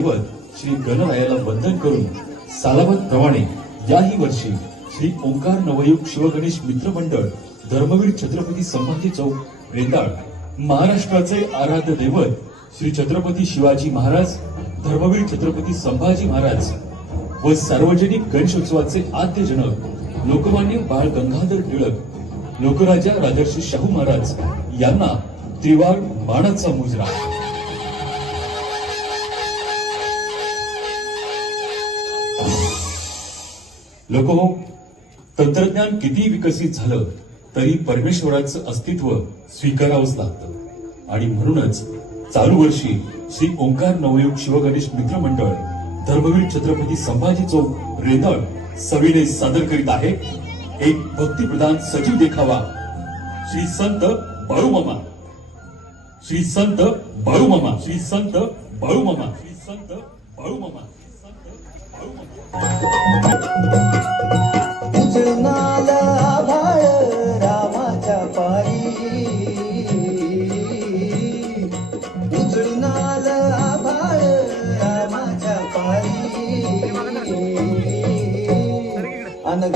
दैवत श्री गणरायाला बंधन करून सालाबाद प्रमाणे याही वर्षी श्री ओंकार नवयुग शिवगणेश मित्र मंडळ धर्मवीर छत्रपती संभाजी चौक रेंदाळ. महाराष्ट्राचे आराध्य दैवत श्री छत्रपती शिवाजी महाराज धर्मवीर छत्रपती संभाजी महाराज व सार्वजनिक गणेशोत्सवाचे आद्य जनक लोकमान्य बाळ गंगाधर टिळक लोकराजा राजर्षी शाहू महाराज यांना त्रिवार मानाचा मुजरा. लोक तंत्रज्ञान किती विकसित झालं तरी परमेश्वराचं अस्तित्व स्वीकारावंच लागतं. आणि म्हणूनच चालू वर्षी श्री ओंकार नवयुग शिवगणेश मित्र मंडळ धर्मवीर छत्रपती संभाजी चौक रेदळ सविने सादर करीत आहे. एक भक्तिप्रधान सजीव देखावा श्री संत बाळूमामा. श्री संत बाळूमामा श्री संत बाळूमामा श्री संत बाळूमामा. अन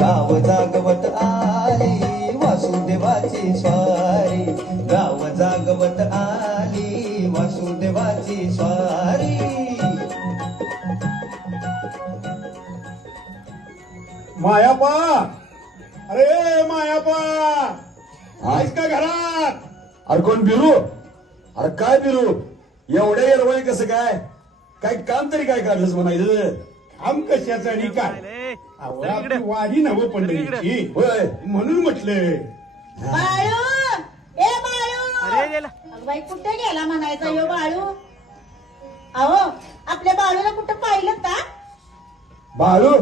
गाव जागवत आली वासुदेवाची स्वारी. गाव जागवत आली वासुदेवाची स्वारी. मायापा! अरे मायापा! आहेस का घरात? अरे कोण बिरू? अरे काय बिरू? एवढ्या येरवळी कसं काय? काय काम तरी काय काढलंस म्हणायचं काम कशाचं आणि काय? आपली वारी नव पंढरीची. होय. म्हणून म्हटलं. बाळू! ए बाळू! अगं बाई कुठे गेला म्हणायचा? यो बाळू. अहो आपल्या बाळूला कुठं पाहिलं का? बाळू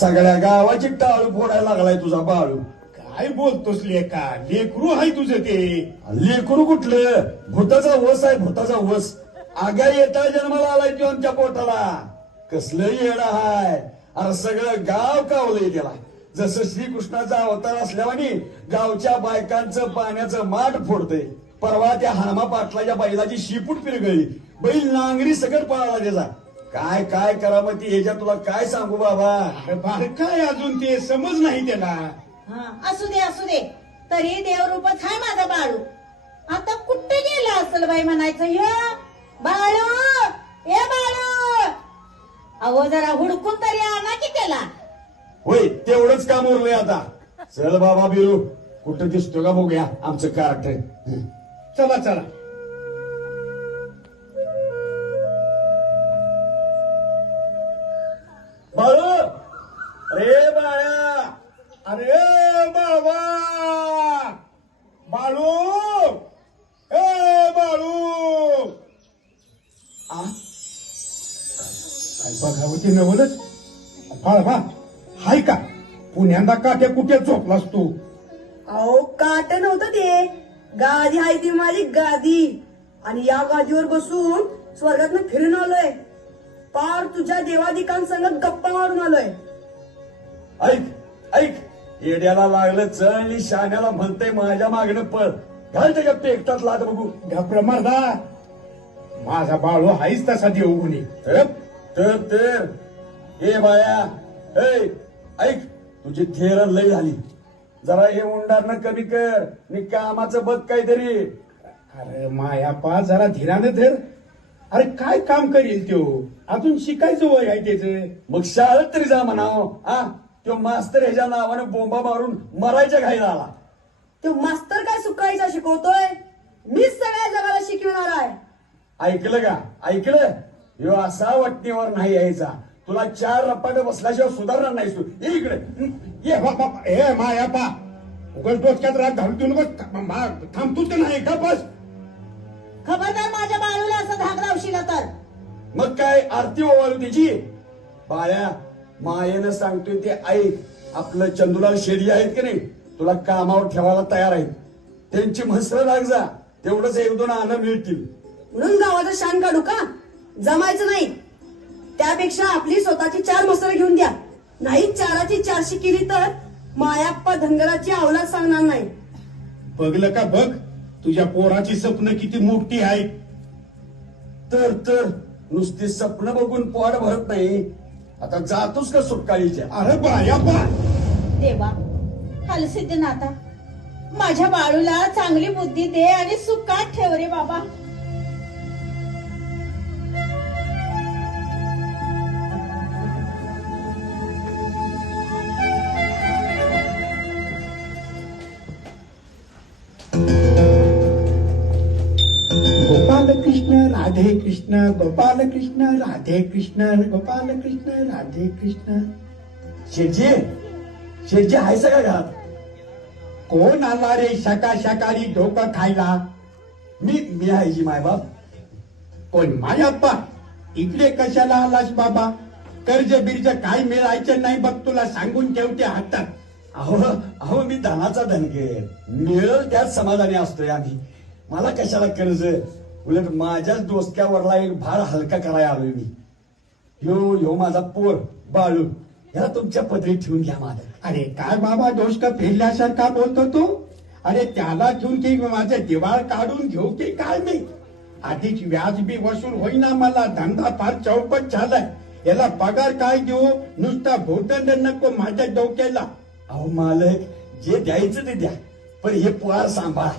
सगळ्या गावाची टाळू फोडायला लागलाय तुझा बाळू. काय बोलतोस लेका? लेकरू आहे तुझं ते. लेकरू कुठलं? भूताचा वस आहे भूताचा वस. आगा येता जन्माला आलाय तू आमच्या पोटाला. कसलं येणं हाय. अरे सगळं गाव कावलंय त्याला. जसं श्रीकृष्णाचा अवतार असल्यावानी गावच्या बायकांचं पाण्याचं माठ फोडतंय. परवा त्या हनुमा पाटलाच्या बैलाची शिपूट पिरगळली बैल नांगरी सगळं पळाला त्याचा. काय काय करामती ह्याच्या तुला काय सांगू बाबा? अरे बार काय अजून ते? समज नाही त्याला. हा असू दे असू दे. तरी देवरूपच आहे माझा बाळू. आता कुठे गेला असेल बाई म्हणायचं? यो बाळू ए बाळू. अहो जरा हुडकून तरी आणा की त्याला. होय तेवढंच काम उरलंय आता. चल बाबा बिरू. कुठं दिसतो का बघूया आमचं कार्ट चला चला. पुण्यांदा काट्या कुठे झोपलास तू? अहो काट नव्हतं ते. गादी आहे ती माझी गादी. आणि या गादीवर बसून स्वर्गात फिरून आलोय. पार तुझ्या देवादिकांसंग गप्पा मारून आलोय. ऐक ऐक. येड्याला लागलं चळली शाण्याला म्हणतंय माझ्या मागणं पळ. घाल त्याच्या पेकटात लाट बघू. घाबरा मर्दा माझा बाळू हायच तसा देऊ गुणी तर तर तर ए बाया ऐक. तुझी थेर लय झाली. जरा हे उंडारणं कमी कर. मी कामाचं बघ काहीतरी. अरे मायापा जरा धीराने धर. अरे काय काम करील त्यो? अजून शिकायचं वय आहे त्याच. मग शाळेत तरी जा म्हणाव. हा तो मास्तर ह्याच्या नावानं बोंबा मारून मरायच्या घाईला आला. तो मास्तर काय सुकायचा शिकवतोय? मीच सगळ्या जगाला शिकविणार आहे. ऐकलं का? ऐकलं? ह्यो असा वटणीवर नाही यायचा. तुला चार रपाट बसल्याशिवाय सुधारणार नाहीस तू. ये इकडे. हं, ये बाबा ए मायापा उगाच डोक्यात राग घालून देऊ नको. मा- थांबतोच का नाही का बस. खबरदार माझ्या बाळूला असं धाक लावशील तर. मग काय आरती ओवाळू त्याची बाळ्या मायेनं सांगतोय ते ऐक. आपलं चंदुलाल शेडी आहेत की नाही? तुला कामावर ठेवायला तयार आहेत. त्यांची म्हसरं लाग जा. तेवढंच एक दोन आनं मिळतील. म्हणून गावाचं शान काढू का? जमायचं नाही. त्यापेक्षा आपली स्वतःची चार मसरं घेऊन द्या. नाही चाराची चारशे केली तर मायाप्पा धनगराची अवलाद सांगणार नाही. बघलं का बघ? तुझ्या पोराची स्वप्न किती मोठी आहेत तर तर नुसती स्वप्न बघून पोट भरत नाही. आता जातोस का सुटकाळीच्या? अरे बाया बा! देवा हलसिद्धनाथा माझ्या बाळूला चांगली बुद्धी दे आणि सुखात ठेव रे बाबा. गोपाल कृष्ण राधे कृष्ण गोपाल कृष्ण राधे कृष्ण गोपाल कृष्ण राधे कृष्ण शेटजी शेटजी आहे सगळं घरात. कोण आला रे सकाळ सकाळी डोकं खायला? मी मी आहे जी मायबाप. कोण मायाप्पा इकडे कशाला आलास बाबा? कर्ज बिर्ज काय मिळायचं नाही बघ तुला सांगून ठेवते हातात. अहो अहो मी धनाचा धनगर. मिळेल त्याच समाधानी असतोय आम्ही. मला कशाला कर्ज? उलट माझ्याच डोसक्यावरला एक भार हलका करायला आलोय मी. यो यो माझा पोर बाळू याला तुमच्या पदरीत ठेवून घ्या माझं अरे काय बाबा डोसका फिरल्यासारखा बोलतो तू? अरे त्याला घेऊन की माझं दिवाळ काढून घेऊ की काय मी? आधीच व्याज बी वसूल होईना मला धंदा फार चौपट झालाय. याला पगार काय देऊ? नुसता भोटंड नको माझ्या डोक्याला. अहो मालक जे द्यायचं ते द्या. पण हे पोळा सांभाळा.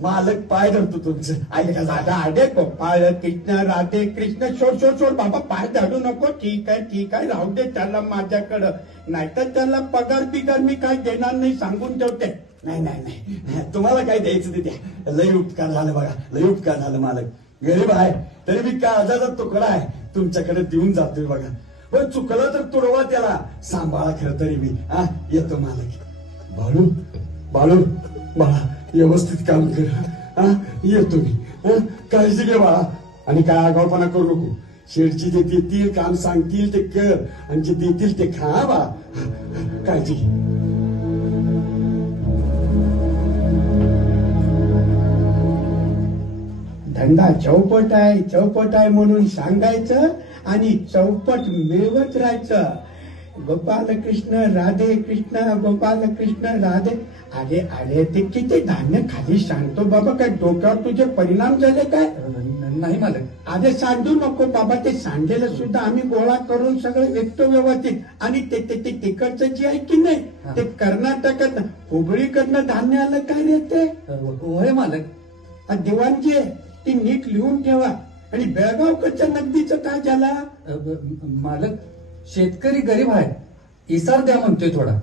मालक पाय धरतो तुमचं. ऐका दादा अडे कृष्ण राधे कृष्ण सोड सोड सोड बाबा पाय धाडू नको. ठीक आहे ठीक आहे. राहू दे त्याला माझ्याकडं. नाहीतर त्याला पगार बिगार मी काय देणार नाही सांगून ठेवते. नाही नाही नाही. तुम्हाला काय द्यायचं ते द्या. लय उपकार झालं बघा. लय उपकार झालं मालक. गरीब आहे. तरी मी काय आजारात तुकडा आहे. तुमच्याकडे देऊन जातोय बघा. पण चुकलं तर तुडवा त्याला. सांभाळा खरं तरी मी. हा येतो मालक. बाळू बाळू बाळा व्यवस्थित काम कर. हा येतो मी. काळजी घे बाळा. आणि काय आगावपणा करू नको. शेडची जे देतील काम सांगतील ते कर. आणि जे देतील ते खा बा. काळजी घे. धंदा चौपट आहे चौपट आहे म्हणून सांगायचं आणि चौपट मिळवत राहायचं. गोपाल कृष्ण राधे कृष्ण गोपाल कृष्ण राधे. अरे अरे ते किती धान्य खाली सांगतो बाबा काय डोक्यावर तुझे परिणाम झाले काय? नाही मालक. अरे सांडू नको बाबा. ते सांडलेलं सुद्धा आम्ही गोळा करून सगळं विकतो व्यवस्थित. आणि ते ते ते तिकडचं जे आहे की नाही ते कर्नाटकात हुबळीकडनं धान्य आलं काय रे ते? होय मालक. दिवाणजी आहे, ती नीट लिहून ठेवा. आणि बेळगावकडच्या नगदीचं काय झाला मालक शेतकरी गरीब आहे इसार द्या म्हणतोय थोडा.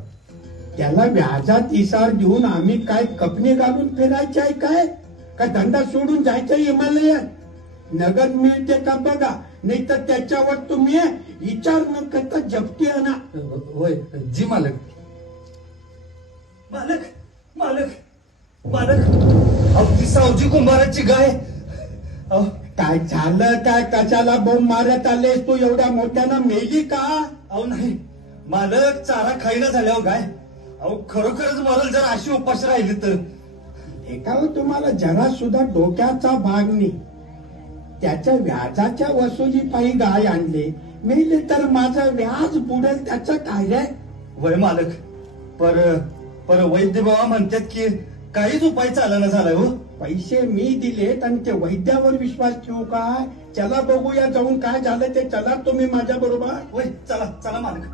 त्याला व्याजात इसार देऊन आम्ही काय कपणे घालून फिरायचे आहे काय? का धंदा सोडून जायचं हिमालयात? नगद मिळते का बघा? नाही तर त्याच्यावर तुम्ही विचार न करता जपटी आणा. हो, होय जी मालक. मालक मालक मालक. अहो सावजी कुंभाराची गाय. अहो काय झालं काय? कशाला बोंब मारत आलेस तू? एवढ्या मोठ्यानं मेली का? अहो नाही. मालक चारा खाईना झाल्यावर गाय अहो खरोखरच मरल जर अशी उपाशी राहिली तर. एकावर तुम्हाला जरा सुद्धा डोक्याचा भाग नाही. त्याच्या व्याजाच्या वसुली पायी गाय आणले. मेले तर माझं व्याज बुडेल त्याचं काय रे? वय मालक पर पर वैद्य बाबा म्हणतात की काहीच उपाय चालना झालाय हो. पैसे मी दिलेत आणि ते वैद्यावर विश्वास ठेवू काय चला बघूया जाऊन काय झालं ते. चला तुम्ही माझ्या बरोबर. चला चला मालक.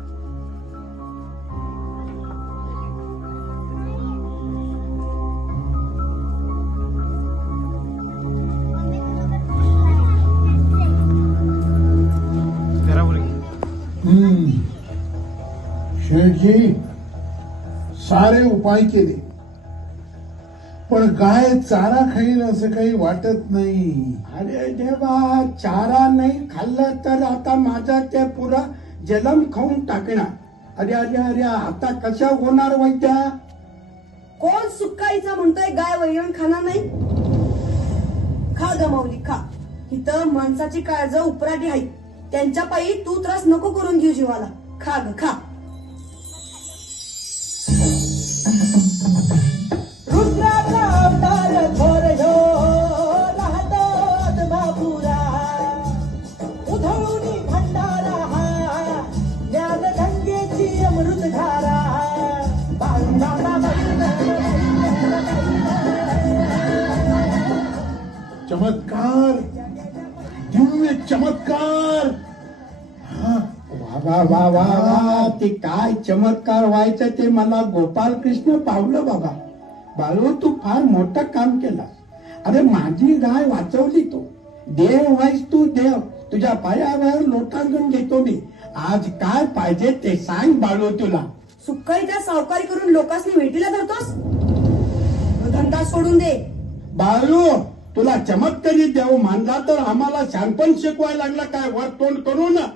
शेठजी सारे उपाय केले. पण गाय चारा खाईल असं काही वाटत नाही. अरे देवा चारा नाही खाल्लं तर आता माझा ते पुरा जलम खाऊन टाकणार. अरे अरे अरे आता कशा होणार वैद्या? कोण सुक्काईचा म्हणतोय गाय वैरण खाणार नाही? खा गमावली खा. इथं माणसाची काळज उपराटी आहे त्यांच्या पायी तू त्रास नको करून घेऊ जीवाला. खा ग खा. चमत्कार. दिव्य चमत्कार. वा वा वा वा ते काय चमत्कार व्हायचं ते मला गोपाल कृष्ण पावलं बाबा. बाळू तू फार मोठं काम केलं अरे माझी गाय वाचवली तू. देव व्हायस तू देव. तुझ्या पायावर लोटांगण घेतो मी. आज काय पाहिजे ते सांग बाळू तुला. सुक्काई त्या सावकारी करून लोकांनी भेटीला धरतोस? धंदा सोडून दे. बाळू तुला चमत्कारी देव मानला तर आम्हाला शानपण शिकवायला लागला. काय वर तोंड करू ना.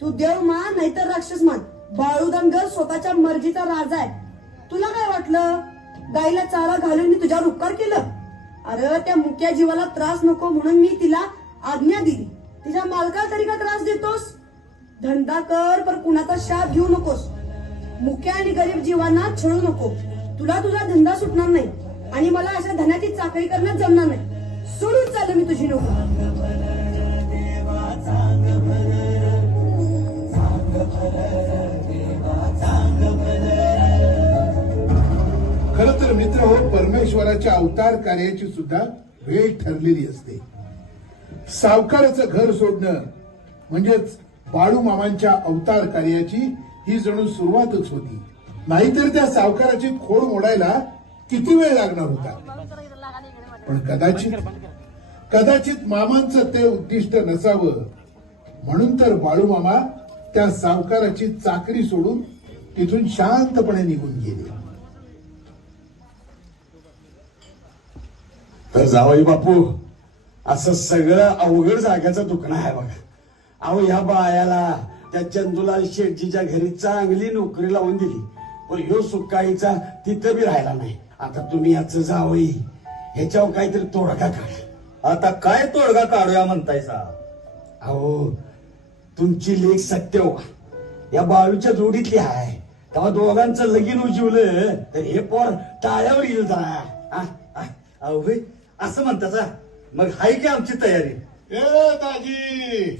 तू देव मान नाहीतर राक्षस मान. बाळू स्वतःच्या मर्जीचा राजा आहे. तुला काय वाटलं? गाईला चारा घालून मी तुझ्यावर उपकार केलं? अरे त्या मुक्या जीवाला त्रास नको म्हणून मी तिला आज्ञा दिली. तिच्या मालकाला तरी का त्रास देतोस? धंदा कर पण कुणाचा शाप घेऊ नकोस. मुक्या आणि गरीब जीवांना छळू नको. तुला तुझा धंदा सुटणार नाही. आणि मला अशा धनाची चाकरी करणं जमणार नाही. सोडून चाललं मी तुझी खर तर मित्र हो परमेश्वराच्या अवतार कार्याची सुद्धा वेळ ठरलेली असते. सावकाराचं घर सोडणं म्हणजेच बाळू मामांच्या अवतार कार्याची ही जणू सुरुवातच होती. नाहीतर त्या सावकाराची खोड मोडायला किती वेळ लागणार होता? पण कदाचित कदाचित मामांचं ते उद्दिष्ट नसावं. म्हणून तर बाळू मामा त्या सावकाराची चाकरी सोडून तिथून शांतपणे निघून गेले. तर जावई बापू असं सगळं अवघड जाग्याचा दुखणं आहे बघा. अहो ह्या बायाला त्या चंदुलाल शेटजीच्या घरी चांगली नोकरी लावून दिली. पण ह्यो सुकाईचा तिथं बी राहिला नाही. आता तुम्ही याचं जावई ह्याच्यावर काहीतरी तोडगा काढ. आता काय तोडगा काढूया म्हणतायसा अहो तुमची लेख सत्य हो. या बाळूच्या जोडीतली आहे तेव्हा दोघांचं लगीन उजवलं तर हे पोर टाळ्यावर येईल जरा हा? अहो होय, असं म्हणतासा मग हाय की आमची तयारी? ए दाजी.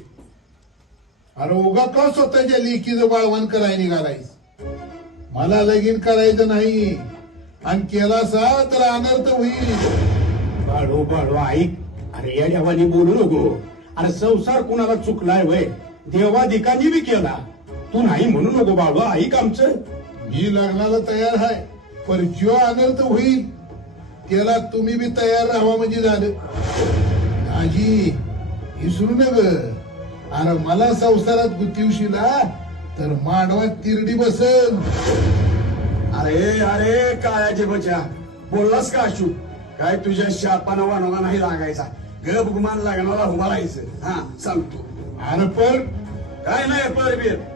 अरे उगा का स्वतःच्या लेकीचं बाळवण करायला निघालायस? मला लगीन करायचं नाही. आणि केला सा तर अनर्थ होईल. बाळू बाळू ऐक. अरे या देवानी बोलू नको. अरे संसार कुणाला चुकलाय वय? देवाधिकांनी बी केला. तू नाही म्हणू नको बाळू. ऐक आमचं. मी लग्नाला तयार आहे पर जो अनर्थ होईल त्याला तुम्ही बी तयार राहावा म्हणजे झालं. आजी विसरू नग. अरे मला संसारात गुतीवशीला तर मांडवात तिरडी बसन. अरे अरे काळ्याचे बचा बोललास का अशू? काय तुझ्या शापाना वानवा नाही लागायचा? गप गुमान लागणारा उभा राहायचं. हा सांगतो. अरे पण काय नाही परबीर. शुभमंगल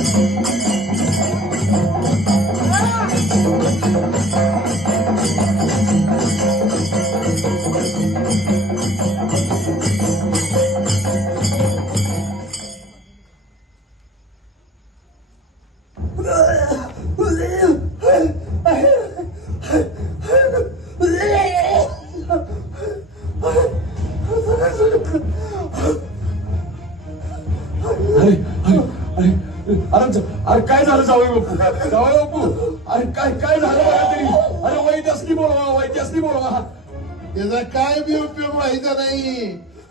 लग्न अरे काय झालं जावई बापू? जावई बापू? अरे काय काय झालं बघा तरी? अरे वैद्यसनी बोलवा वैद्यसनी बोलवा. त्याचा काय बी उपयोग व्हायचा नाही.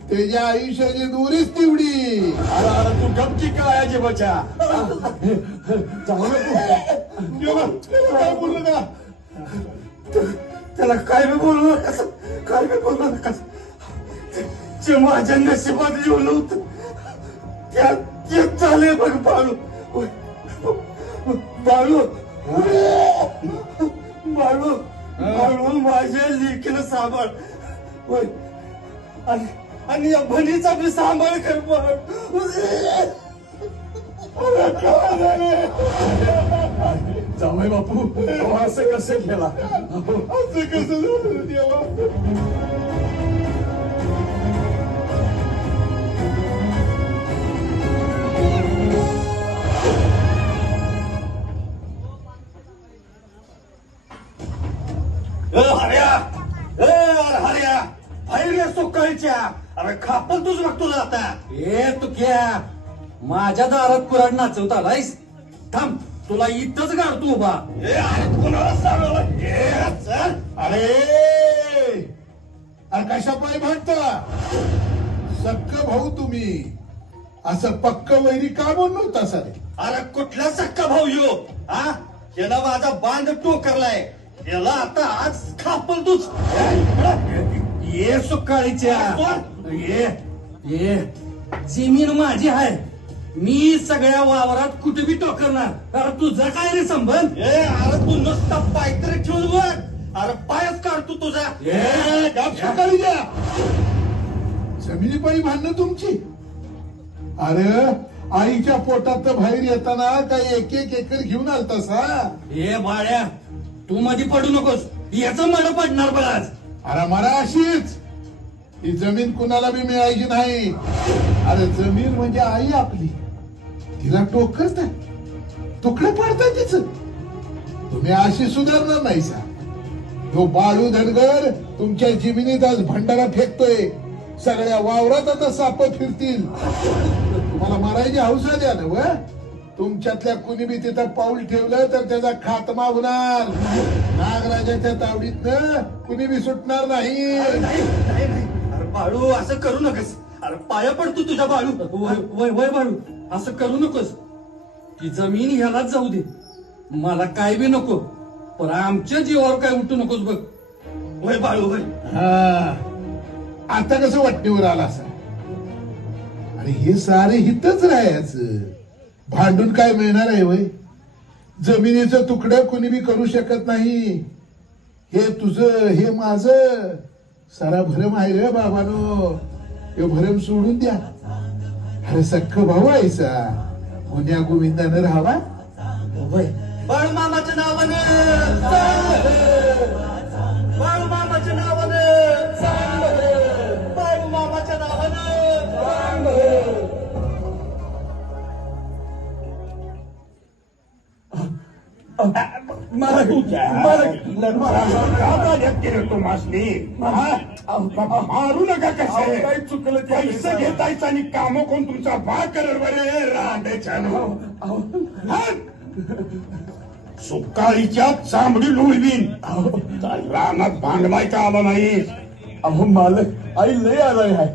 त्याच्या आयुष्याची दुरीच तेवढी अरे अरे तू गपकी काळ्याचे बचा जावई बापू. काय बोललं का त्याला काय बी बोलू नका. काय बी बोलू नका. जे माझ्या नशिबात लिहून होतं. त्या चालेल बघ बाळू बाळू बाळू माझ्या लेकीनं सांभाळ. होय. आणि आणि या बनीचा बी सांभाळ कर जावय बापू असं कसं केला? असं कसं देवा? अरे खापल तुझ बघतो आता. ए तू क्या माझ्या दारात कुराड नाचवत आलायस. थांब तुला इथंच गाडतो उभा. ए अरे कुणाला सांगलं ए चल. अरे अरे कशा पाय भांडता? सक्क भाऊ तुम्ही. असं पक्क वैरी का म्हणून नव्हता सारे? अरे कुठला सक्का भाऊ यो? हा? याला माझा बांध टोकरलाय. याला आता आज खापल तूच. ये सुकाळीच्या. ये ये. जमीन माझी आहे. मी सगळ्या वावरात कुठे बी टोकरणार? अरे तुझा काय रे संबंध? ए अरे तू नुसता पायतरी ठेवून बघ. अरे पायच काढतो तुझा. ए, गप सकाळी द्या जमिनी पायी भांडणं तुमची? अरे आईच्या पोटात तर बाहेर येताना काय एक एक एकर घेऊन आलतास हा? ए बाळ्या तू मध्ये पडू नकोस. याच मड पडणार बघ आज. अरे मला अशीच ही जमीन कुणाला बी मिळायची नाही. अरे जमीन म्हणजे आई आपली. तिला टोकच नाही. तुकडे पाडतात तिच. तुम्ही अशी सुधारणार नाही सा तो बाळू धनगर तुमच्या जमिनीत आज भंडारा फेकतोय. सगळ्या वावरात आता साप फिरतील. तुम्हाला मारायची हौसा द्या ना व? तुमच्यातल्या कुणी बी तिथं पाऊल ठेवलं तर त्याचा खात्मा होणार नागराजाच्या तावडीतनं कुणी बी सुटणार नाही. बाळू असं करू नकस. अरे पाया पडतो तुझ्या बाळू. वय वय वय बाळू. असं करू नकोस. ती जमीन ह्यालाच जाऊ दे. मला काय बी नको. पण आमच्या जीवावर काय उठू नकोस बघ. वय बाळू वय. हा. आता कसं वाटणीवर आला असा? अरे हे सारे हितच राहायचं. भांडून काय मिळणार आहे वय? जमिनीचं तुकडं कुणी बी करू शकत नाही. हे तुझं हे माझ. सारा भरम आहे रे बाबानो. हे भरम सोडून द्या. अरे सख्ख भाऊ आहे सा गुन्ह्या गोविंदानं राहावा? वय बाळू मामाच्या नावानं बाळू मामाच्या मारू नका कसं काही चुकलं पैसे घेतायचं आणि काम कोण तुमचा भा करर बरे रांडेच्या सुकाळीच्या चांबडी लुळवीन. रानात भांडलाय का आला नाही अहो मालक आई लय आजारी आहे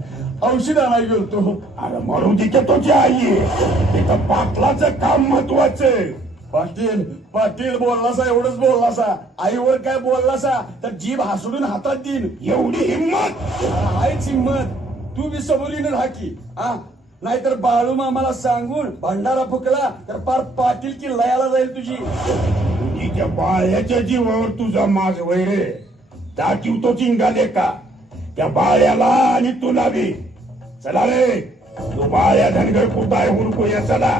औषध आणायला गेलतो. अरे मरू दे तुझी आई. तिथं पाटलाचं काम महत्वाचं पाटील पाटील बोललासा एवढंच बोललासा. आईवर काय बोललासा तर जीभ हासडून हातात देईन. एवढी हिंमत! आहेच हिंमत. तू बी सबुरीने राखी हा नाहीतर बाळू मामाला सांगून भंडारा फुकला तर पार पाटील की लयाला जाईल तुझी. तुझ्या बाळ्याच्या जीवावर तुझा माझ वैरे दाखीव तो चिंगाले का त्या बाळ्याला आणि तुला बी. चला रे. तू बाळ्या धनगर कुठं आहे हुडकूया चला.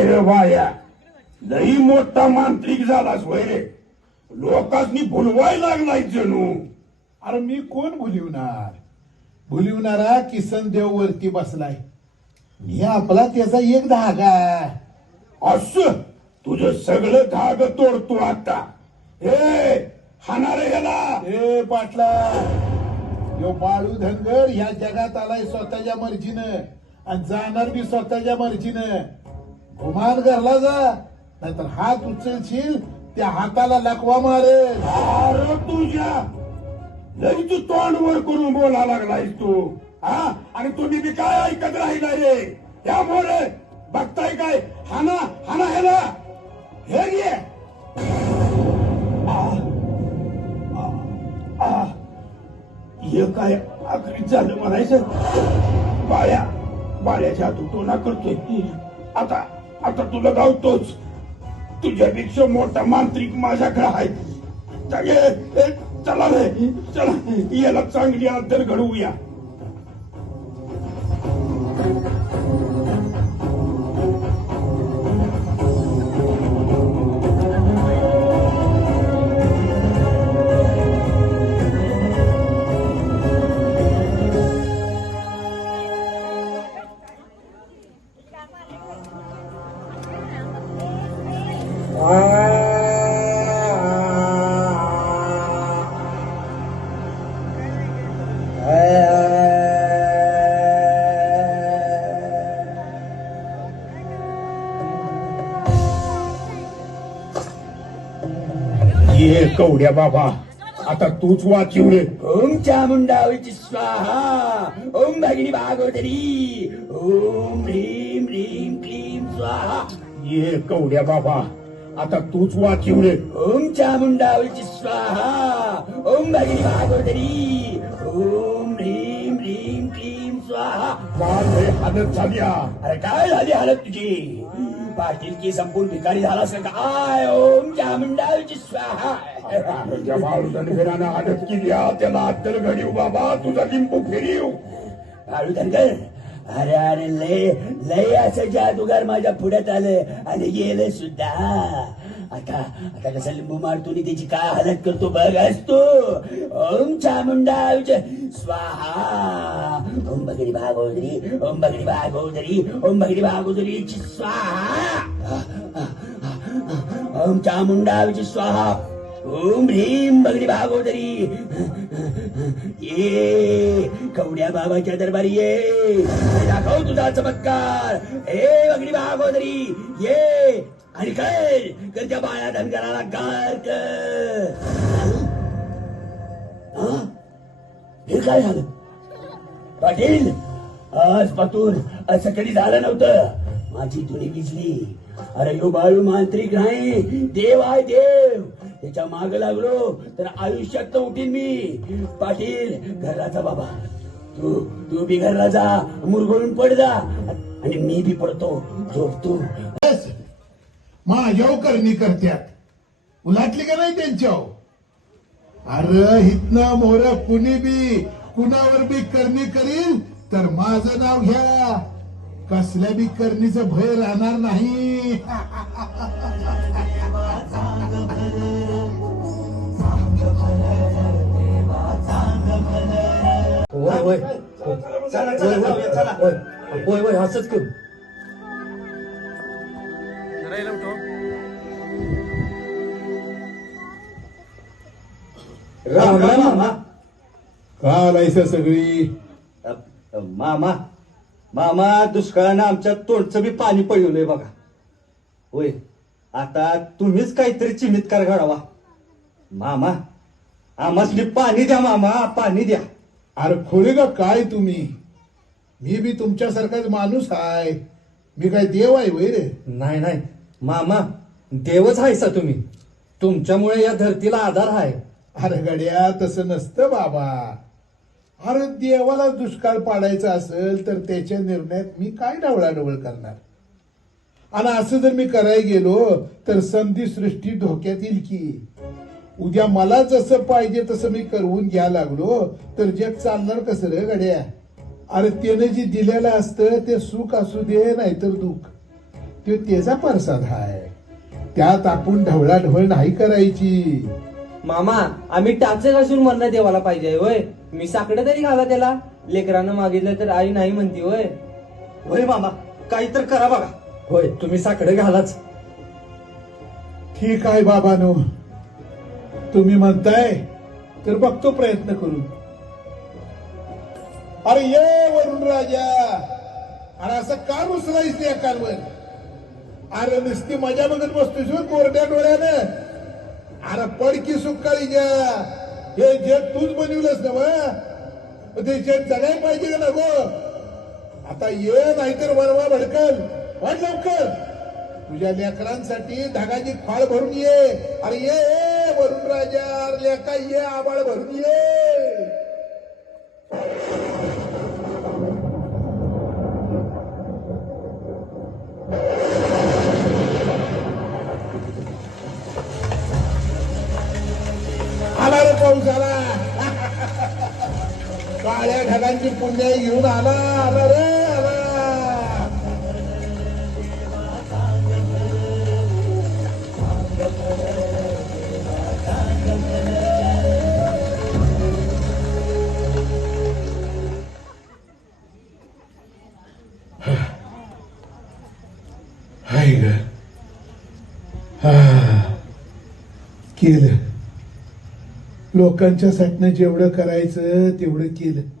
काय रे बाया लई मोठा मांत्रिक झालास वैरे लोकांनी भुलवाय लागलाय जणू. अरे मी कोण भुलिवणार भुलिवणारा किसन देव वरती बसलाय. मी आपला त्याचा एक धागा असं? तुझं सगळं धाग तोडतो आता. हे हाणारे ह्याला. ए पाटला यो बाळू धनगर ह्या जगात आलाय स्वतःच्या मर्जीनं. आणि जाणार बी स्वतःच्या मर्जीनं. घुमान घरला जा नाहीतर हात उचलशील त्या हाताला लकवा मारेल. अरे तुझ्या लई तू तोंड वर करून बोला लागलाय तू हा? आणि तुम्ही बी काय ऐकत राहिला रे? त्यामुळे बघताय काय? हाना हाना ह्याला. हे घे. आ. हे काय आखरी झालं म्हणायचं? बाळ्या बाळ्याच्या हातून तो करतोय आता आता तुला गावतोच. तुझ्यापेक्षा मोठा मांत्रिक माझ्याकडे आहे सगळे, चला रे चला. याला चांगली आदर घडवूया. कवड्या बाबा. आता तूच वाचिव रे. ओम चामुंडावची स्वाहा. ओम भगिनी भागवतरी. ओम ह्रीम ह्रीम क्लीम स्वाहा. ये कवड्या बाबा. आता तूच वाचिव रे. ओम चामुंडावची स्वाहा. ओम भगिनी भागवतरी. ओम ह्रीम ह्रीम क्लीम स्वाहा. काल रे हालत झाल्या अरे काय झाली हालत तुझी? पाटील की संपूर्ण भिकारी झाला असेल काय ओम चामुंडावची स्वाहा त्या बाळूदनगरानं हालत केली हा, त्याला अत्तर घडीव बाबा तुझा लिंबू फिरीव काळू धनगर अरे अरे लय लय असं जादूगार माझ्या पुढ्यात आलं आणि गेलं सुद्धा. आता आता कसं लिंबू मारतो आणि त्याची काय हालत करतो बघ असतो ओम चामुंडा स्वाहा. ओम बगडी भागोदरी ओम बगडी भागोदरी ओम बगडी भागोदरी स्वाहा. ओम चामुंडा स्वाहा. ओम ह्रीम बगडी भागोदरी ये कवड्या बाबाच्या दरबारी ये. दाखव तुझा चमत्कार. ए बगडी भागोदरी ये. आणि काय? घरच्या त्या धनगराला गार हे काय झालं? पाटील आज पातूर असं कधी झालं नव्हतं. माझी तुरी भिजली अरे यो बाळू मांत्रिक नाही. देव आहे देव. त्याच्या माग लागलो तर आयुष्यात तर उठीन मी. पाटील घराचा बाबा. तू तू बी घरराजा मुरगळून पड जा. आणि मी बी पडतो. झोपतो बस. माझ्याव करणी करत्यात. उलाटली का नाही त्यांच्याव अरे हितनं मोर कुणी बी कुणावर बी करणी करील तर माझं नाव घ्या. कसल्या बी करणीचं भय राहणार नाही. होय होय चला चला चला. होय होय असंच करू. राम राम मामा का आलायस सगळी. मामा मामा दुष्काळानं आमच्या तोंडचं बी पाणी पडलंय बघा. होय आता तुम्हीच काहीतरी चिमितकार घडावा मामा आम्हाला पाणी द्या मामा पाणी द्या. अरे खोळे का काय तुम्ही? मी बी तुमच्यासारखाच माणूस आहे मी काय देव आहे वय रे? नाही नाही. मामा देवच आहेसा तुम्ही. तुमच्यामुळे या धरतीला आधार आहे अरे गड्या तसं नसतं बाबा. अरे देवाला दुष्काळ पाडायचा असेल तर त्याच्या निर्णयात मी काय डावळाडवळ करणार? आणि असं जर मी करायला गेलो तर संधी सृष्टी धोक्यात येईल की? उद्या मला जसं पाहिजे तसं मी करवून घ्या लागलो तर जग चालणार कसं रे गड्या अरे त्यानं जे दिलेलं असतं ते सुख असू दे नाहीतर दुःख. ते त्याचा परसाद आहे त्यात आपण ढवळाढवळ नाही करायची. मामा आम्ही टाचे घासून मरण देवाला पाहिजे होय? मी साकडं तरी घाला त्याला. लेकरानं मागितलं तर आई नाही म्हणती होय? होय मामा काही तर करा बघा. होय तुम्ही साकडे घालाच. ठीक आहे बाबानो. तुम्ही म्हणताय तर बघतो प्रयत्न करून. अरे ये वरुण राजा. अरे असं का रुसलायस या कालवर अरे नुसती मजा बघत बसतोस होय कोरड्या डोळ्यानं. अरे पडकी सुकाळी घ्या. हे जग तूच बनवलंस ना मग ते जग जगाय पाहिजे का ना गो आता ये नाहीतर वरवा भडकल. वाट लवकर. तुझ्या लेकरांसाठी धागाची फाळ भरून ये. अरे ये भरून वरुण राजा. लेका ये आबाळ भरून ये. काळ्या पुण्य घेऊन आला. आला रे आला हाय ग. हा. केलं. लोकांच्या साठी जेवढं करायचं तेवढं केलं.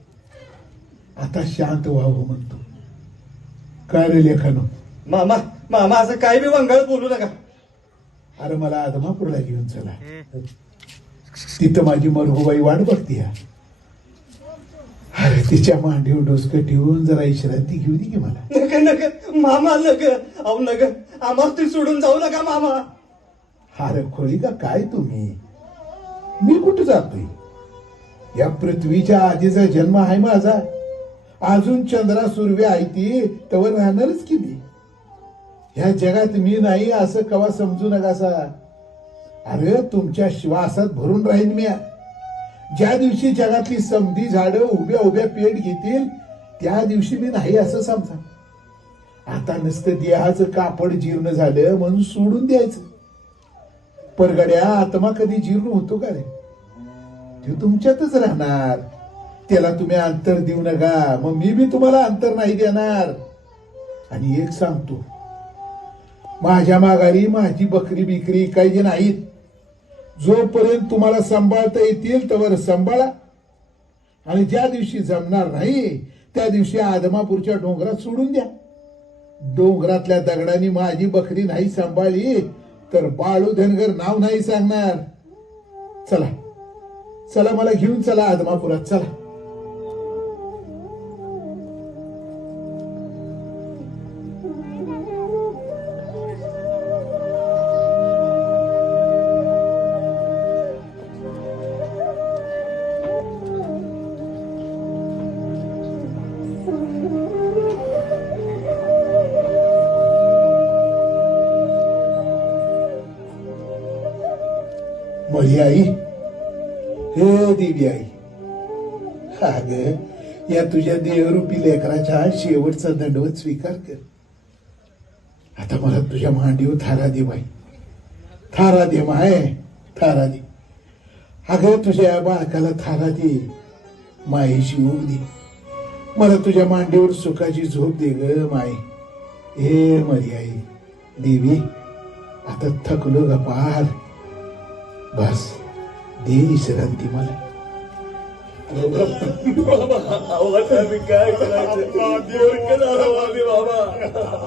आता शांत व्हावं म्हणतो. काय रे लेखानो? मामा मामा असं काय बी वंगाळ बोलू नका. अरे मला आदमापूरला घेऊन चला. तिथं माझी मरगुबाई वाट बघती अरे तिच्या मांडीवर डोसकं ठेवून जरा विश्रांती घेऊ दे की मला. नग नग मामा नग. अहो नग आम्हाला ती सोडून जाऊ नका मामा. अरे खोळी का काय तुम्ही? मी कुठं जातोय? या पृथ्वीच्या आधीचा जन्म आहे माझा. अजून चंद्रा सुर्वे आयती तवर राहणारच की मी ह्या जगात मी नाही असं कवा समजू नका सा. अरे तुमच्या श्वासात भरून राहीन मी ज्या दिवशी जगातली समधी झाडं उभ्या उभ्या पेट घेतील त्या दिवशी मी नाही असं समजा. आता नुसतं देहाचं कापड जीर्ण झालं म्हणून सोडून द्यायचं. परगड्या आत्मा कधी जीर्ण होतो का रे? तो तुमच्यातच राहणार. त्याला तुम्ही अंतर देऊ नका. मग मी बी तुम्हाला अंतर नाही देणार. आणि एक सांगतो. माझ्या माघारी माझी बकरी बिकरी काही जे नाहीत. जोपर्यंत तुम्हाला सांभाळता येतील तवर सांभाळा. आणि ज्या दिवशी जमणार नाही त्या दिवशी आदमापूरच्या डोंगरात सोडून द्या. डोंगरातल्या दगडांनी माझी बकरी नाही सांभाळली तर बाळू धनगर नाव नाही सांगणार. चला. चला मला घेऊन चला आदमापुरात. चला. मळी आई हे देवी आई अग या तुझ्या देवरूपी लेकराच्या शेवटचा दंडवत स्वीकार कर आता मला तुझ्या मांडीवर थारा दे बाई थारा दे माय थारा दे अगं तुझ्या बाळकाला थारा दे मायेची ऊब दे मला तुझ्या मांडीवर सुखाची झोप दे ग माय हे मरी आई देवी आता थकलो ग पार बस दे विश्रांती मला काय करायचं बाबा